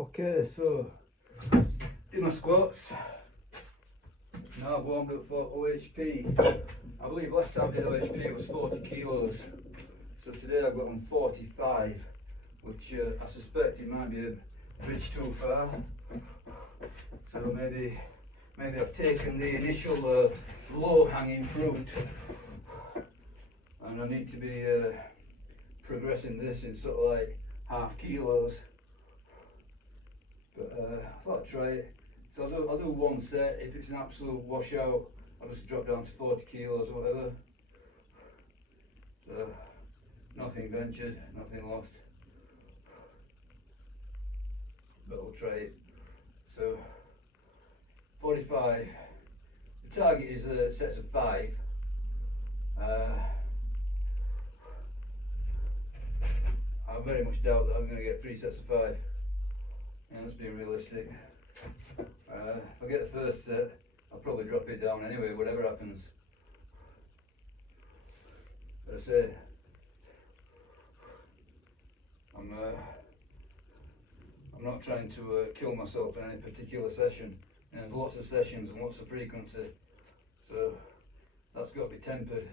Okay, so do my squats. Now I've warmed up for OHP. I believe last time I did OHP was 40 kilos. So today I've got on 45, which I suspect it might be a bridge too far. So maybe I've taken the initial low-hanging fruit, and I need to be progressing this in sort of like half kilos. But I thought I'd try it. So I'll do one set. If it's an absolute washout, I'll just drop down to 40 kilos or whatever. So nothing ventured, nothing lost. But we'll try it. So 45. The target is sets of 5. I very much doubt that I'm going to get 3 sets of 5. Yeah, that's being realistic. If I get the first set, I'll probably drop it down anyway, whatever happens. But I say, I'm not trying to kill myself in any particular session. And there's lots of sessions and lots of frequency, so that's got to be tempered.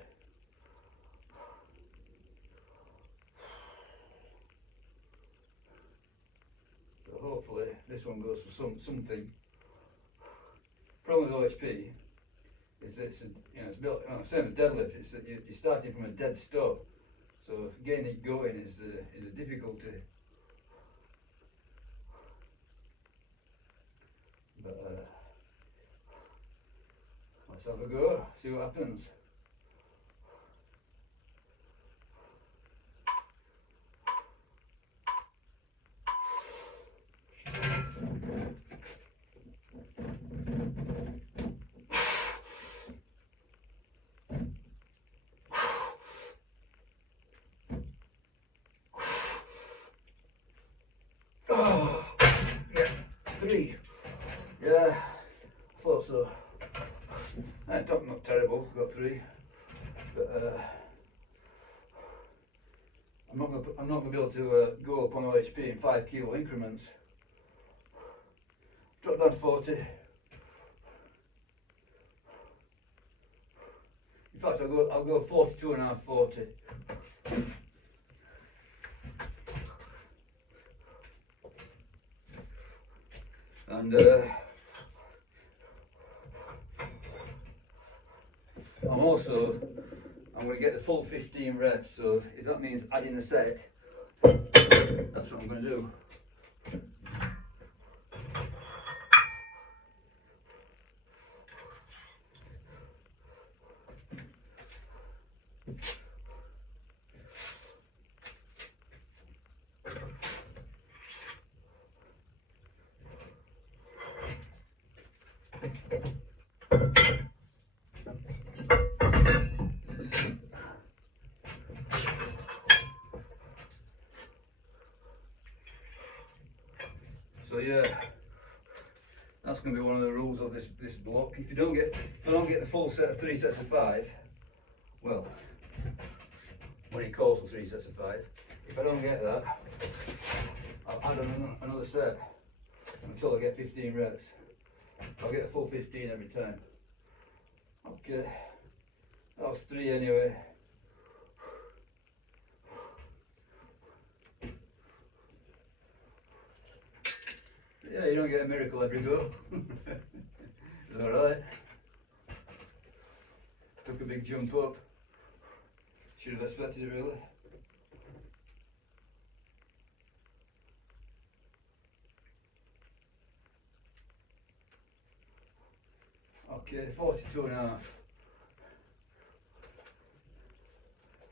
So hopefully this one goes for something. Problem with OHP is that it's built, same as deadlift. It's that you're starting from a dead stop, so getting it going is a difficulty. But let's have a go, see what happens. Oh, yeah, 3. Yeah, I thought so. Not terrible, got 3. But I'm not going to be able to go up on OHP in 5 kilo increments. Drop down to 40. In fact, I'll go 42 and a half, 40. And I'm going to get the full 15 reps, so if that means adding a set, that's what I'm going to do. So yeah, that's going to be one of the rules of this block. If I don't get the full set of 3 sets of 5, well, what he calls for 3 sets of 5, if I don't get that, I'll add another set until I get 15 reps. I'll get a full 15 every time. Okay, that was 3 anyway. Yeah, you don't get a miracle every go. It's alright. Took a big jump up. Should have expected it really. Okay, 42 and a half.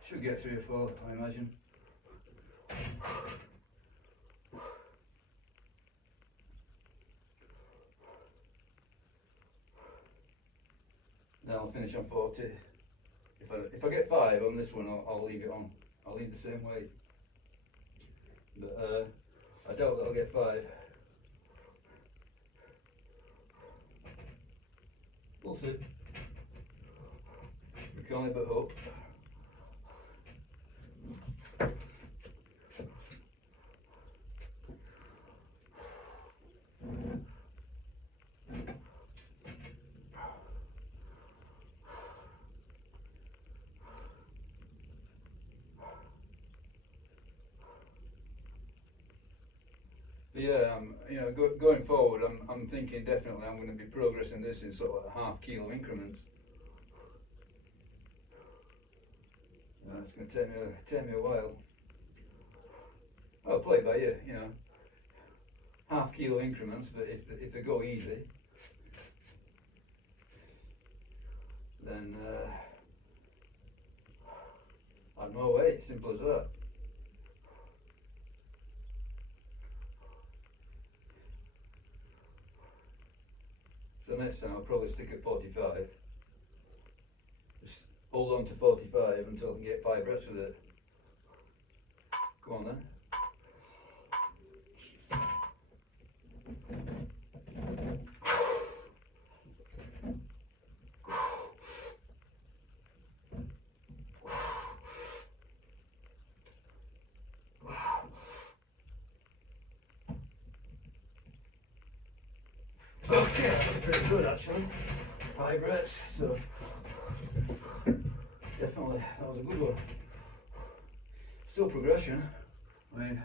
Should get 3 or 4, I imagine. Then I'll finish on 40. If I get 5 on this one, I'll leave it on. I'll leave the same weight. But I doubt that I'll get 5. We'll see. We can only but hope. Yeah, going forward, I'm thinking definitely I'm going to be progressing this in sort of half kilo increments. It's going to take me a while. I'll play it by ear, half kilo increments. But if they go easy, then I'd no weight. Simple as that. So next time I'll probably stick at 45. Just hold on to 45 until I can get 5 reps with it. Go on then. Okay, that was pretty good actually. 5 reps, so definitely that was a good one. Still progression. I mean,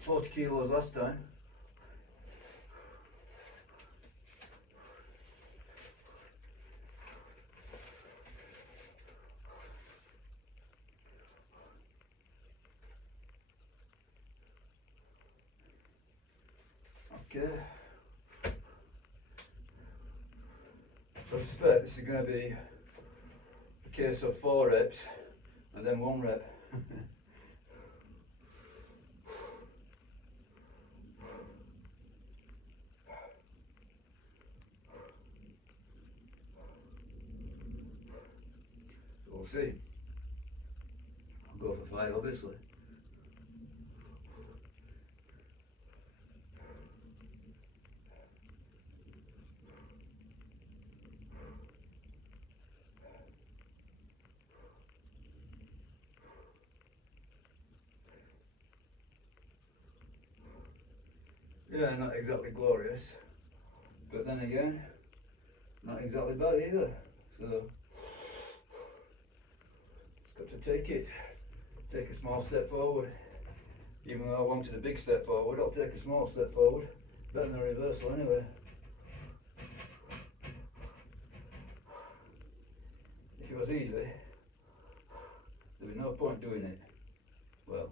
40 kilos last time. Okay. So I suspect this is going to be a case of 4 reps and then 1 rep. So we'll see. I'll go for 5 obviously. Yeah, not exactly glorious, but then again, not exactly bad either. So, just got to take a small step forward. Even though I wanted a big step forward, I'll take a small step forward. Better than a reversal anyway. If it was easy, there'd be no point doing it. Well,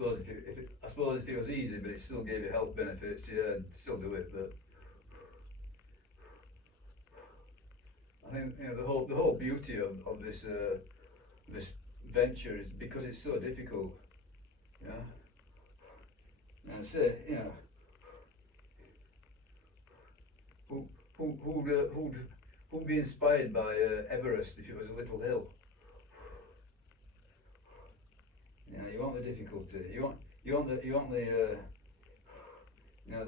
I suppose if it was easy, but it still gave you health benefits, yeah, I'd still do it. But I think the whole beauty of this venture is because it's so difficult. Yeah, and say who'd be inspired by Everest if it was a little hill? You want the difficulty. You want the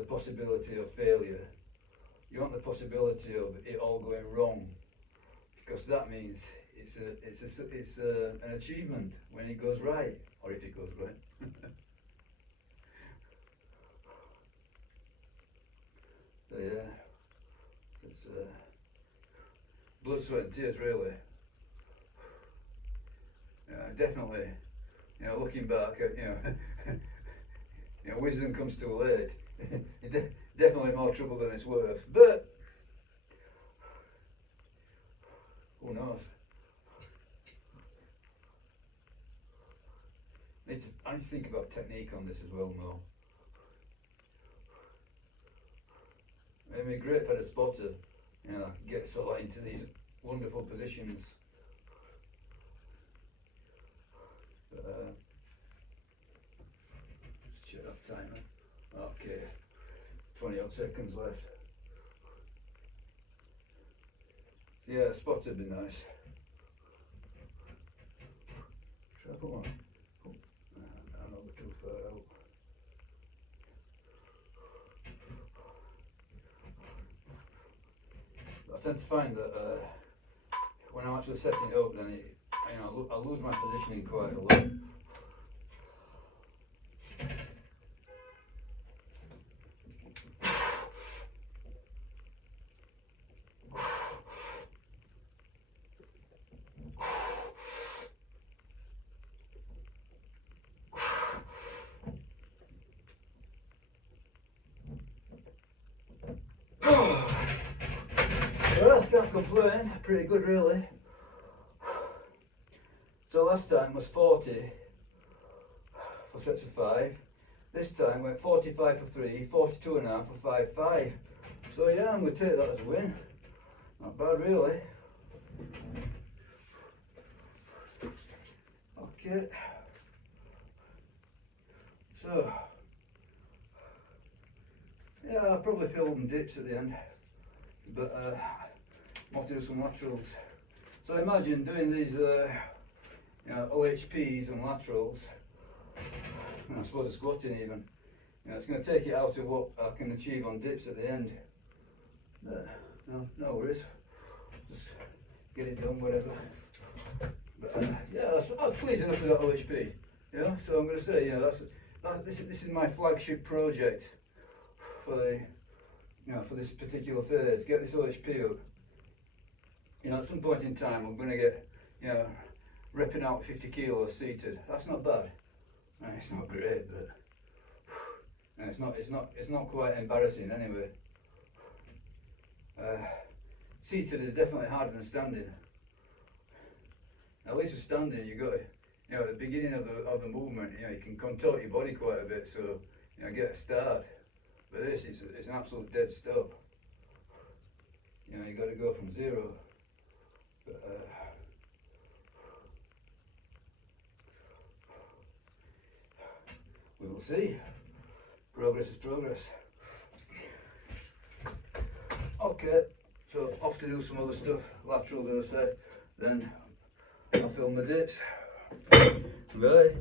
possibility of failure. You want the possibility of it all going wrong, because that means it's an achievement when it goes right, or if it goes right. So yeah, it's blood, sweat, and tears really. Definitely. Looking back, wisdom comes too late. Definitely more trouble than it's worth, but who knows? I need to think about technique on this as well, Mo. It'd be great for the spotter, get sort of into these wonderful positions. Let's check that timer. Okay, 20 odd seconds left. So yeah, spot would be nice. Should I put one? I'm not too far out. But I tend to find that when I'm actually setting it up, then I lose my positioning quite a lot. can't complain, pretty good really. So last time was 40 for sets of 5. This time went 45 for 3, 42 and a half for 5-5. So yeah, I'm going to take that as a win. Not bad really. Okay. So, yeah, I'll probably fill them dips at the end, but I'll have to do some laterals. So imagine doing these OHPs and laterals, and I suppose squatting even. It's going to take it out of what I can achieve on dips at the end. But no worries, just get it done, whatever. But yeah, I was pleased enough with that OHP. Yeah, so I'm going to say, this is my flagship project for the, for this particular phase. Get this OHP up. At some point in time, I'm going to get, repping out 50 kilos seated. That's not bad. It's not great, but it's not quite embarrassing anyway. Seated is definitely harder than standing. At least with standing, you got to, at the beginning of the movement, you can contort your body quite a bit, so get a start. But this is it's an absolute dead stop. You got to go from zero. But, we will see. Progress is progress. Okay, so off to do some other stuff, laterals as I said, then I'll film the dips. Bye.